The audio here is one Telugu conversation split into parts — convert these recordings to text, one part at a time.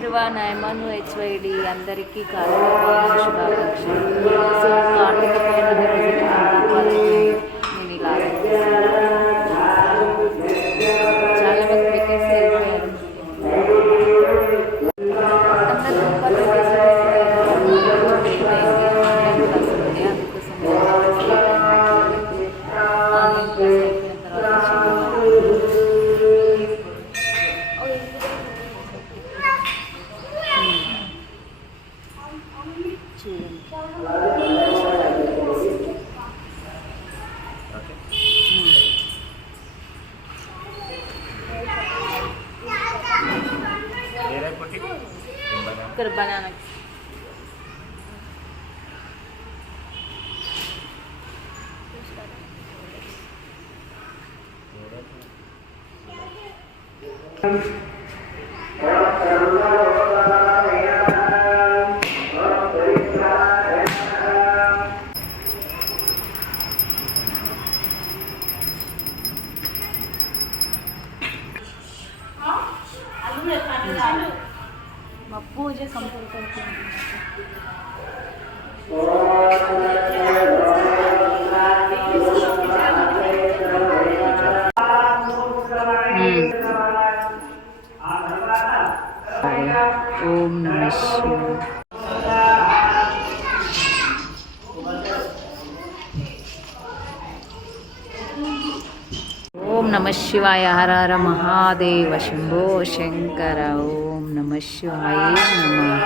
ఎవ్రీవన్, ఐమను హెచ్వైడి అందరికీ కార్తీక పౌర్ణమి శుభాకాంక్షలు. సో కార్తీక పౌర్ణమి రోజు నేను ఇలా చాలా మంది పెట్టేసి వెళ్ళిపోయారు. అందరూ ఇక్కడ బనానా మా పూజ కంప్లీట్ అవుతుంది. ఓం నమః శివాయ. ఓం నమః శివాయ. హర హర మహాదేవ శంభో శంకర. ఓం నమః శివాయ నమః.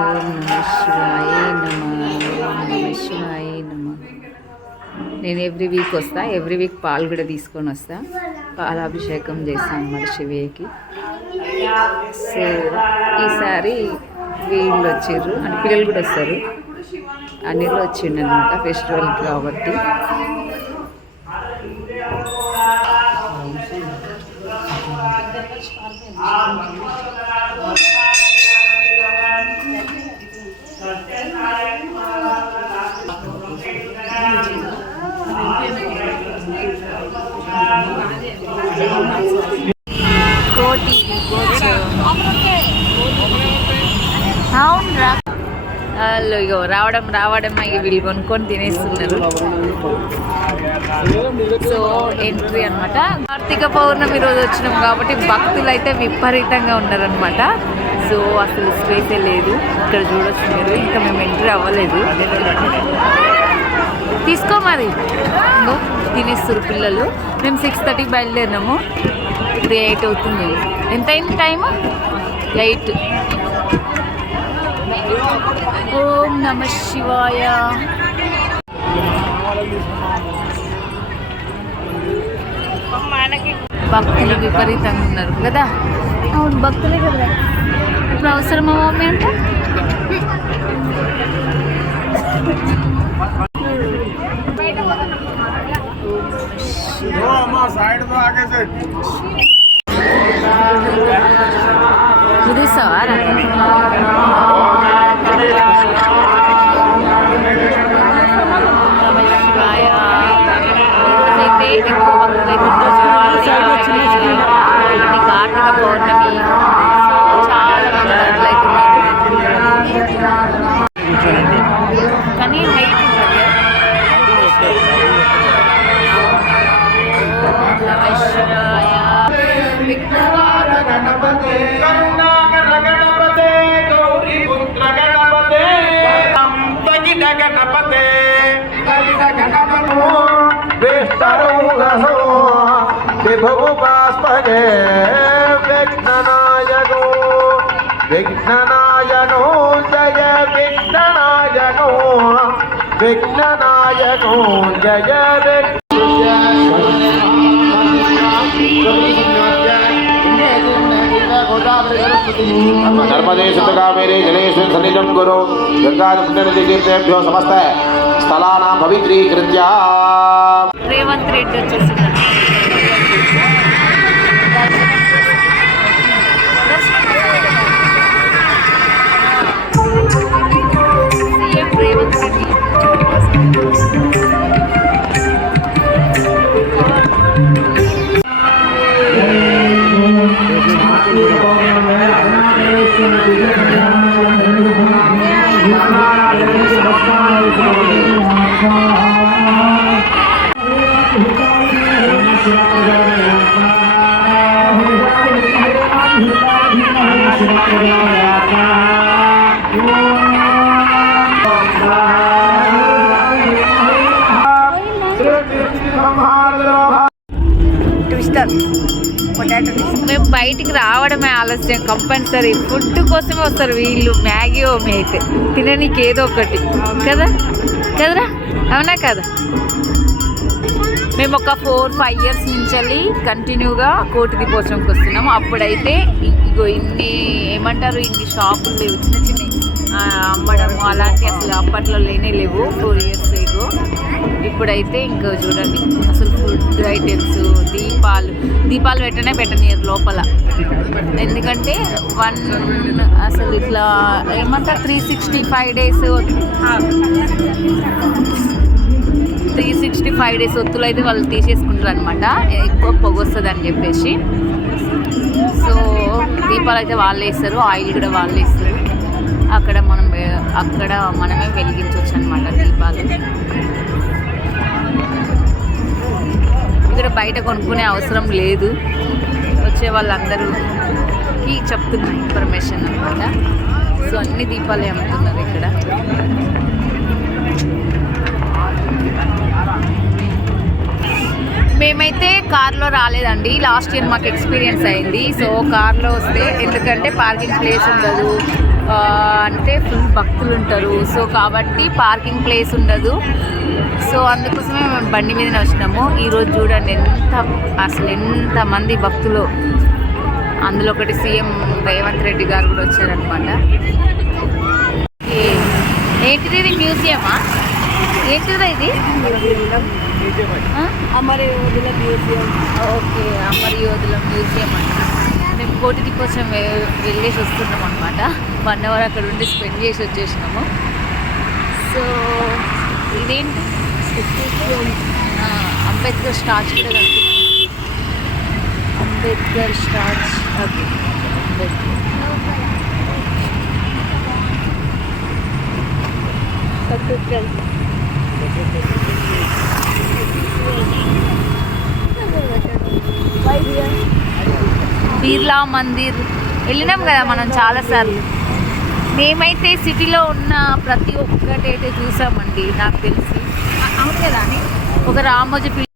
ఓం నమః శివాయ నమః. ఓం నమః శివాయ నమః. నేను ఎవ్రీ వీక్ వస్తా. ఎవ్రీ వీక్ పాలు కూడా తీసుకొని వస్తా. పాలాభిషేకం చేస్తాను అన్నమాట శివయ్యకి. సో ఈసారి వీళ్ళు వచ్చారు అంటే పిల్లలు కూడా వస్తారు. అన్నిలో వచ్చిండు అనమాట ఫెస్టివల్కి కాబట్టి. అవునరా వాళ్ళు ఇగో రావడం ఇక వీళ్ళు కొనుక్కొని తినేస్తున్నారు. సో ఎంట్రీ అనమాట. కార్తీక పౌర్ణమి రోజు వచ్చినాం కాబట్టి భక్తులు అయితే విపరీతంగా ఉన్నారనమాట. సో అసలు స్పేసే లేదు. ఇక్కడ చూడొచ్చు మీరు. ఇంకా మేము ఎంట్రీ అవ్వలేదు. తీసుకో మరి తినేస్తారు పిల్లలు. మేము 6:30 బయలుదేరినాము. ఇప్పుడు 8 అవుతుంది. ఎంత అయింది టైము? 8. ఓం నమః శివాయ. భక్తులు విపరీతంగా ఉన్నారు కదా. అవును భక్తులే కదా. ఇప్పుడు అవసరమా మమ్మీ అంటే కుదిస్తావా? ఈరోజైతే ఎక్కువ కార్తీక పౌర్ణమి. చాలా మంది అవుతున్నారు కానీ హైట్ ఉంటుంది. విభుపాస్పదే విఘ్ననాయకో విఘ్ననాయకో జయ విఘ్ననాయకో విఘ్ననాయకో జయ నర్మదే శతకావేరే జలేషు సన్నిధం గురు గంగాపుణ్యనదీర్థేభ్యో సమస్త స్థలానాం పవిత్రీకృత్య. రేవంత్ రెడ్డి వచ్చేసింది. Gracias. ట్విస్టర్ పొటాటో మేము బయటికి రావడమే ఆలస్యం. కంపల్సరీ ఫుడ్ కోసమే వస్తారు వీళ్ళు. మ్యాగీ ఓమి అయితే తిననీకి ఏదో ఒకటి కదా కదరా, అవునా కదా. మేము ఒక 4-5 years నుంచి కంటిన్యూగా కోటి దీపోత్సవంకి వస్తున్నాము. అప్పుడైతే ఇగో ఇన్ని ఏమంటారు, ఇన్ని షాపులు లేవు, చిన్న చిన్న అమ్మడము అలాంటి అసలు అప్పట్లో లేనే లేవు 4 years ఏగో. ఇప్పుడైతే ఇంకా చూడండి అసలు ఫుడ్ ఐటమ్స్, దీపాలు పెట్టనీయరు లోపల. ఎందుకంటే అసలు ఇట్లా ఏమంటారు 365 days 365 days ఒత్తులు అయితే వాళ్ళు తీసేసుకుంటారు అనమాట, ఎక్కువ పొగ వస్తుంది అని చెప్పేసి. సో దీపాలు అయితే వాళ్ళే ఇస్తారు, ఆయిల్ కూడా వాళ్ళే ఇస్తారు. అక్కడ మనమే వెలిగించవచ్చు అనమాట దీపాలు. ఇక్కడ బయట కొనుక్కునే అవసరం లేదు. వచ్చే వాళ్ళందరికీ చెప్తున్నా ఇన్ఫర్మేషన్ అనమాట. సో అన్ని దీపాలే అమ్ముతున్నారు ఇక్కడ. మేమైతే కార్లో రాలేదండి, లాస్ట్ ఇయర్ మాకు ఎక్స్పీరియన్స్ అయింది. సో కార్లో వస్తే ఎందుకంటే పార్కింగ్ ప్లేస్ ఉండదు, అంటే ఫుల్ భక్తులు ఉంటారు. సో కాబట్టి పార్కింగ్ ప్లేస్ ఉండదు. సో అందుకోసమే మేము బండి మీదనే వచ్చినాము. ఈరోజు చూడండి ఎంతమంది భక్తులు. అందులో ఒకటి సీఎం రేవంత్ రెడ్డి గారు కూడా వచ్చారనమాట. ఏంటిది, ఇది మ్యూజియమా? ఏంటిదా ఇది? అమర యోధుల మ్యూజియం. ఓకే, అమర యోధుల మ్యూజియం అంట. మేము కోటి దీపోత్సవం వెళ్ళేసి వస్తున్నాం అనమాట. 1 hour అక్కడ ఉండి స్పెండ్ చేసి వచ్చేసినాము. సో ఇదేంటి, అంబేద్కర్ స్టాచ్యూ కూడా కనిపిస్తుంది. అంబేద్కర్ స్టాచ్యూ. ఓకే, అంబేద్కర్ బిర్లా మందిర్ వెళ్ళినాం కదా మనం చాలాసార్లు. మేమైతే సిటీలో ఉన్న ప్రతి ఒక్కటి అయితే చూసామండి. నాకు తెలిసి అవును కదా అని ఒక రామోజీ